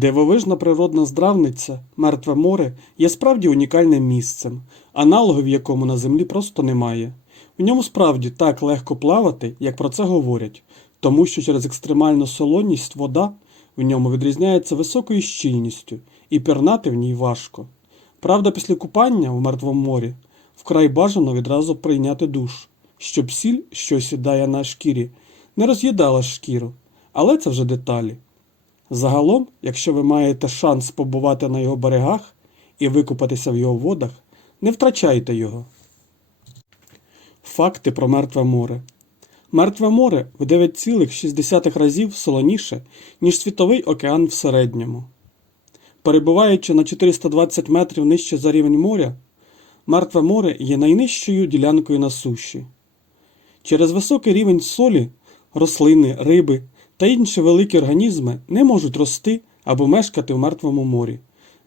Дивовижна природна здравниця, мертве море, є справді унікальним місцем, аналогів якому на землі просто немає. В ньому справді так легко плавати, як про це говорять, тому що через екстремальну солоність вода в ньому відрізняється високою щільністю, і пірнати в ній важко. Правда, після купання в мертвому морі вкрай бажано відразу прийняти душ, щоб сіль, що сідає на шкірі, не роз'їдала шкіру, але це вже деталі. Загалом, якщо ви маєте шанс побувати на його берегах і викупатися в його водах, не втрачайте його. Факти про мертве море. Мертве море в 9,6 разів солоніше, ніж Світовий океан в середньому. Перебуваючи на 420 метрів нижче за рівень моря, Мертве море є найнижчою ділянкою на суші. Через високий рівень солі рослини, риби та інші великі організми не можуть рости або мешкати в мертвому морі.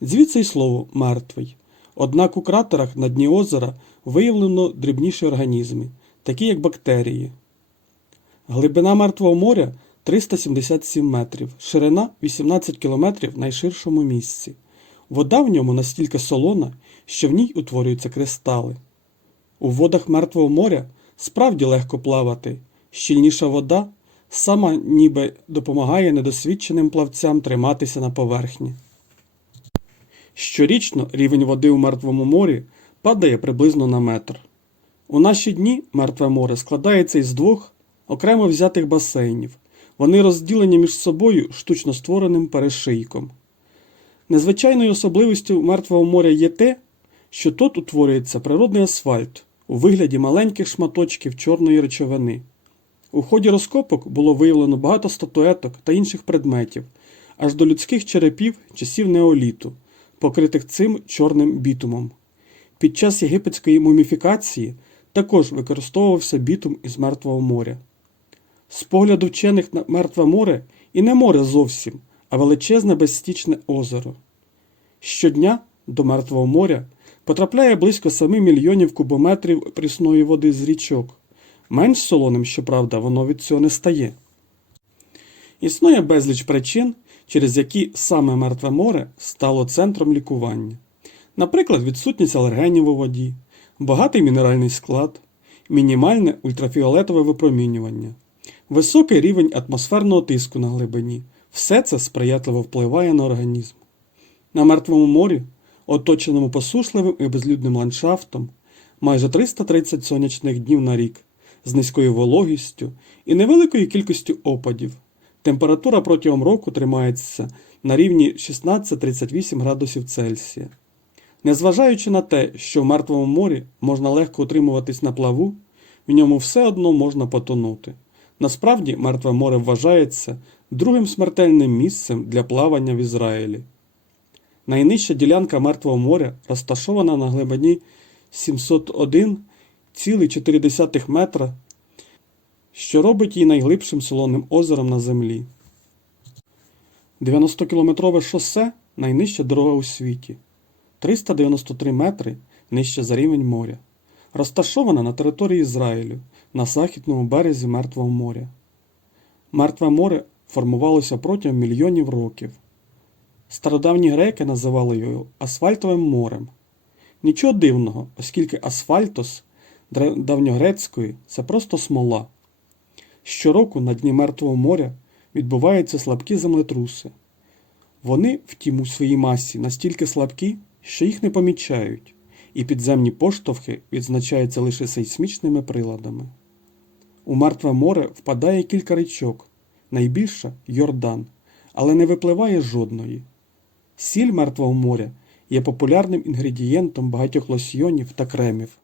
Звідси й слово мертвий. Однак у кратерах на дні озера виявлено дрібніші організми, такі як бактерії. Глибина Мертвого моря 377 метрів, ширина 18 кілометрів в найширшому місці. Вода в ньому настільки солона, що в ній утворюються кристали. У водах Мертвого моря справді легко плавати. Щільніша вода сама ніби допомагає недосвідченим плавцям триматися на поверхні. Щорічно рівень води у Мертвому морі падає приблизно на метр. У наші дні Мертве море складається із двох окремо взятих басейнів. Вони розділені між собою штучно створеним перешийком. Незвичайною особливістю Мертвого моря є те, що тут утворюється природний асфальт у вигляді маленьких шматочків чорної речовини. У ході розкопок було виявлено багато статуеток та інших предметів, аж до людських черепів часів неоліту, покритих цим чорним бітумом. Під час єгипетської муміфікації також використовувався бітум із Мертвого моря. З погляду вчених на Мертве море і не море зовсім, а величезне безстічне озеро. Щодня до Мертвого моря потрапляє близько 7 мільйонів кубометрів прісної води з річок. Менш солоним, щоправда, воно від цього не стає. Існує безліч причин, через які саме Мертве море стало центром лікування. Наприклад, відсутність алергенів у воді, багатий мінеральний склад, мінімальне ультрафіолетове випромінювання, високий рівень атмосферного тиску на глибині. Все це сприятливо впливає на організм. На Мертвому морі, оточеному посушливим і безлюдним ландшафтом, майже 330 сонячних днів на рік, з низькою вологістю і невеликою кількістю опадів. Температура протягом року тримається на рівні 16-38 градусів Цельсія. Незважаючи на те, що в Мертвому морі можна легко утримуватись на плаву, в ньому все одно можна потонути. Насправді, Мертве море вважається другим смертельним місцем для плавання в Ізраїлі. Найнижча ділянка Мертвого моря розташована на глибині 701,4 метра, що робить її найглибшим солоним озером на землі. 90-кілометрове шосе найнижча дорога у світі, 393 метри нижче за рівень моря, розташована на території Ізраїлю на західному березі Мертвого моря. Мертве море формувалося протягом мільйонів років. Стародавні греки називали його асфальтовим морем. Нічого дивного, оскільки асфальтос давньогрецької це просто смола. Щороку на дні Мертвого моря відбуваються слабкі землетруси. Вони, втім, у своїй масі настільки слабкі, що їх не помічають, і підземні поштовхи відзначаються лише сейсмічними приладами. У Мертве море впадає кілька річок, найбільша Йордан, але не випливає жодної. Сіль Мертвого моря є популярним інгредієнтом багатьох лосьйонів та кремів.